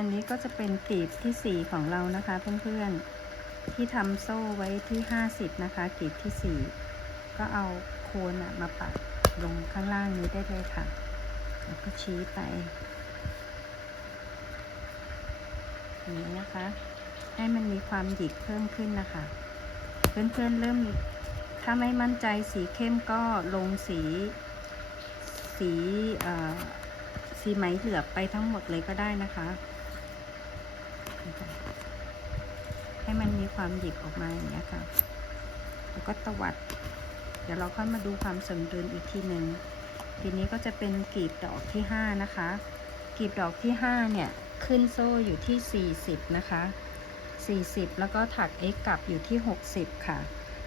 อันนี้ก็จะเป็นกลีบที่ 4 ของเรานะคะเพื่อนๆ ที่ทำโซ่ไว้ที่ 50 นะคะกลีบที่ 4 ก็เอาโคนอะมาปักลงข้างล่างนี้ได้เลยค่ะ แล้วก็ชี้ไปนี้นะคะ ให้มันมีความหยิกเพิ่มขึ้นนะคะ เพื่อนๆเริ่มถ้าไม่มั่นใจสีเข้มก็ลงสี สีเอ่อสีไหมเหลือบไปทั้งหมดเลยก็ได้นะคะ ให้มันมีความหยิบออกมาอย่างนี้ค่ะ แล้วก็ตวัด เดี๋ยวเราค่อยมาดูความสมดุลอีกทีหนึ่งทีนี้ก็จะเป็นกลีบดอกที่ 5 นะคะ กลีบดอกที่ 5 เนี่ย ขึ้นโซ่อยู่ที่ 40 นะคะ 40 แล้วก็ถัก x กลับอยู่ที่ 60 ค่ะ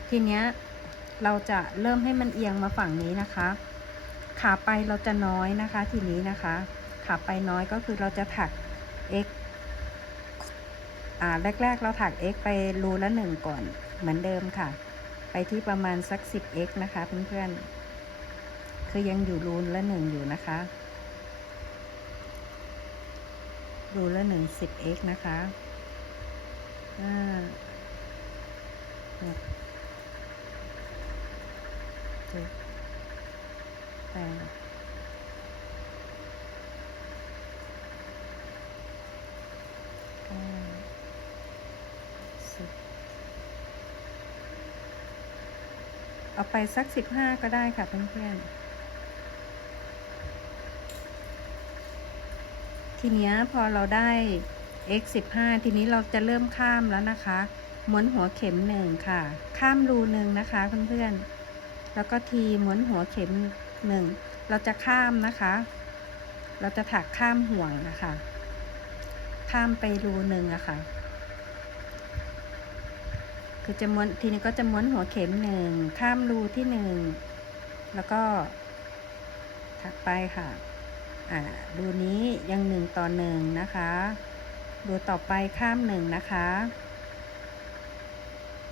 ทีเนี้ยเราจะเริ่มให้มันเอียงมาฝั่งนี้นะคะ ขาไปเราจะน้อยนะคะทีนี้นะคะ ขาไปน้อยก็คือเราจะถัก x อ่า แรก ๆ เราถัก x ไปรูละหนึ่งก่อน เหมือนเดิมค่ะ ไปที่ประมาณสัก 10x นะคะเพื่อนๆ คือยังอยู่รูละหนึ่งอยู่นะคะ รูละหนึ่ง 10x นะคะห้าหกเจ็ดแปด เอาไปสักสิบห้าก็ได้ค่ะเพื่อนๆ ทีเนี้ยพอเราได้ x 15ทีนี้เราจะเริ่มข้ามแล้วนะคะ ม้วนหัวเข็มหนึ่งค่ะ ข้ามรูหนึ่งนะคะเพื่อนๆ แล้วก็ทีม้วนหัวเข็มหนึ่ง เราจะข้ามนะคะ เราจะถักข้ามห่วงนะคะ ข้ามไปรูหนึ่งอะค่ะ คือจะม้วนทีนี้ก็จะม้วนหัวเข็มหนึ่งข้ามรูที่หนึ่งแล้วก็ถักไปค่ะอ่ารูนี้ยังหนึ่งต่อหนึ่งนะคะดูต่อไปข้ามหนึ่งนะคะ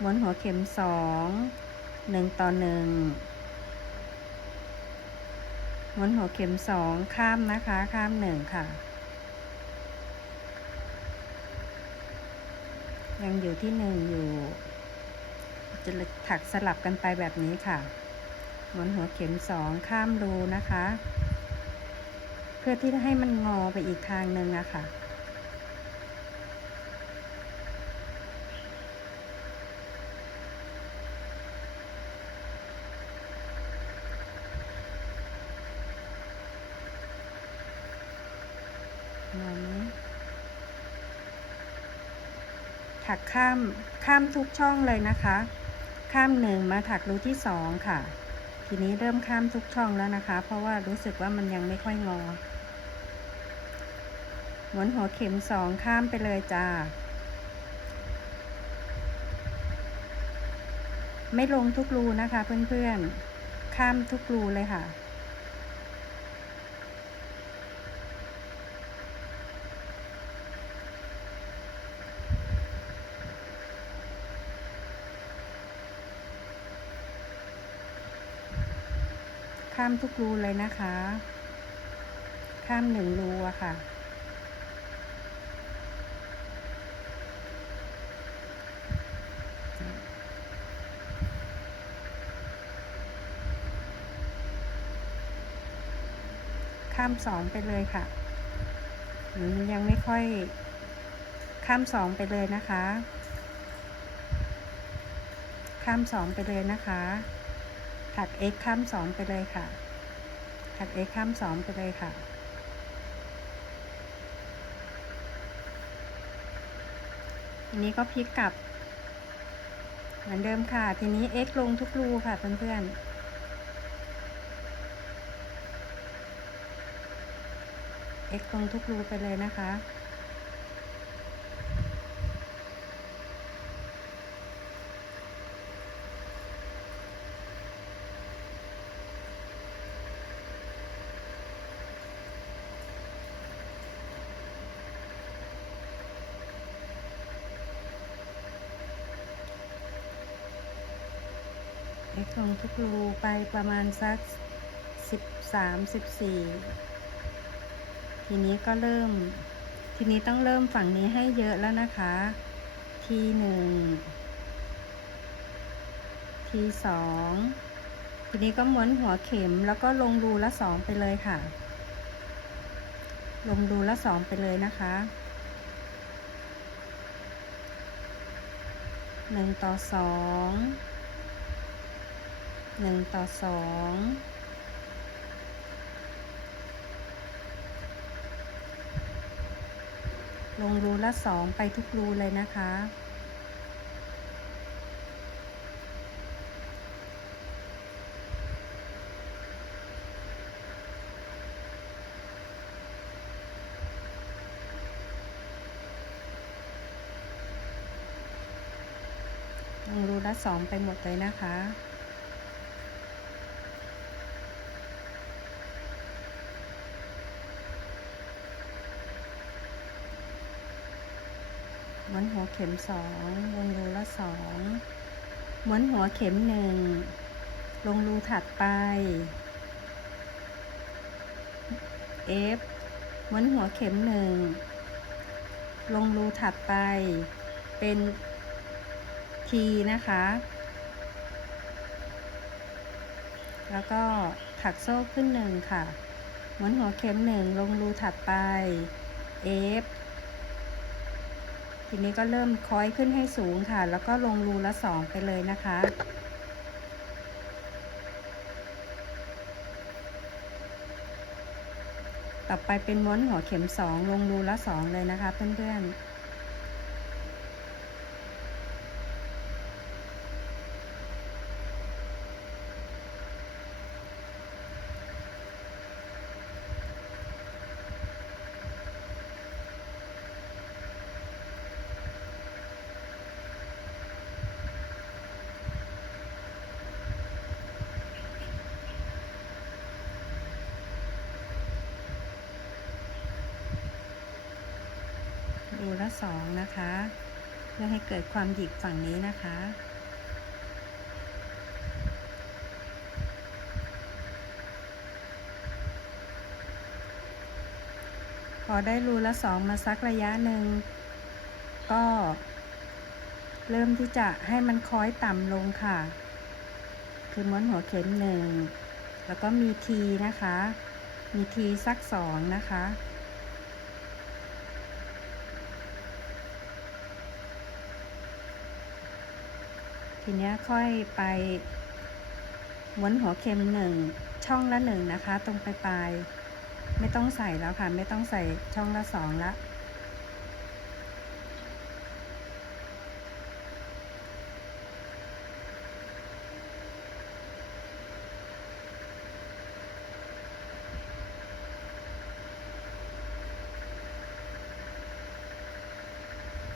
ม้วนหัวเข็มสองหนึ่งต่อหนึ่งม้วนหัวเข็มสองข้ามนะคะ ข้ามหนึ่งค่ะ ยังอยู่ที่หนึ่งอยู่ จะถักสลับกันไปแบบนี้ค่ะม้วนหัวเข็มสองข้ามรูนะคะ เพื่อที่จะให้มันงอไปอีกทางหนึ่งอะค่ะถักข้ามข้ามทุกช่องเลยนะคะ ข้ามหนึ่งมาถักรูที่สองค่ะ ทีนี้เริ่มข้ามทุกช่องแล้วนะคะ เพราะว่ารู้สึกว่ามันยังไม่ค่อยงอหมุนหัวเข็มสองข้ามไปเลยจ้า ไม่ลงทุกรูนะคะเพื่อนๆ ข้ามทุกรูเลยค่ะามทุกรูเลยนะคะ ข้ามหนึ่งรูอะค่ะ ข้ามสองไปเลยค่ะยังไม่ค่อยข้ามสองไปเลยนะคะ ข้ามสองไปเลยนะคะ ถัก x ข้ามสองไปเลยค่ะถัก x ข้ามสองไปเลยค่ะ ทีนี้ก็พลิกกลับ เหมือนเดิมค่ะ ทีนี้ x ลงทุกรูค่ะเพื่อนๆ x ลงทุกรูไปเลยนะคะ เล็กลงทุกรูไปประมาณสักสิบสามสิบสี่ทีนี้ก็เริ่มททีนี้ต้องเริ่มฝั่งนี้ให้เยอะแล้วนะคะ ทีหนึ่ง ทีสอง ทีนี้ก็ม้วนหัวเข็มแล้วก็ลงรูละสองไปเลยค่ะ ลงรูละสองไปเลยนะคะหนึ่งต่อสอง หนึ่งต่อสองลงรูละสองไปทุกรูเลยนะคะ ลงรูละสองไปหมดเลยนะคะ ม้วนหัวเข็มสองลงรูละสองเหม้วนหัวเข็มหนึ่งลงรูถัดไป F ม้วนหัวเข็มหนึ่งลงรูถัดไป เป็น T นะคะ แล้วก็ถักโซ่ขึ้นหนึ่งค่ะ เหม้วนหัวเข็มหนึ่งลงรูถัดไป F ทีนี้ก็เริ่มคอยขึ้นให้สูงค่ะ แล้วก็ลงรูละสองไปเลยนะคะ ต่อไปเป็นม้วนหัวเข็มสองลงรูละสองเลยนะคะเพื่อนๆ สองนะคะ เพื่อให้เกิดความหยิกฝั่งนี้นะคะ พอได้รูละสองมาสักระยะหนึ่ง ก็ เริ่มที่จะให้มันคล้อยต่ำลงค่ะ คือม้วนหัวเข็มหนึ่ง แล้วก็มีทีนะคะ มีทีสักสองนะคะ ทีนี้ค่อยไปม้วนหัวเข็มหนึ่งช่องละหนึ่งนะคะ ตรงปลายปลายไม่ต้องใส่แล้วค่ะ ไม่ต้องใส่ช่องละสองละ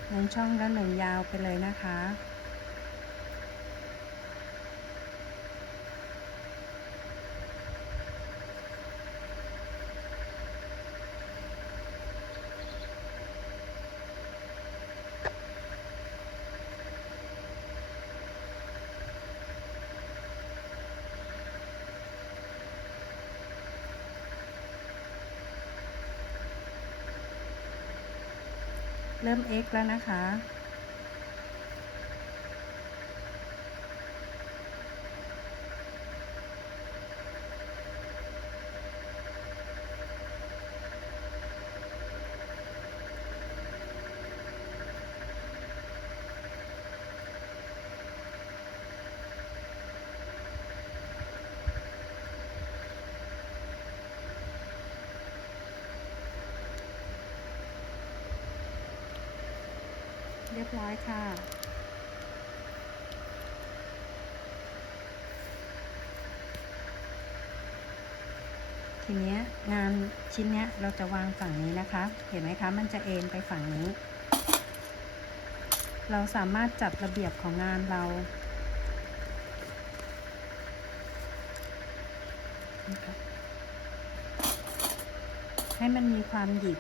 หนึ่งช่องละหนึ่งยาวไปเลยนะคะ เริ่ม x แล้วนะคะ เรียบร้อยค่ะ ทีนี้งานชิ้นเนี้ยเราจะวางฝั่งนี้นะคะ เห็นไหมคะ มันจะเอ็นไปฝั่งนี้ เราสามารถจัดระเบียบของงานเราให้มันมีความหยิก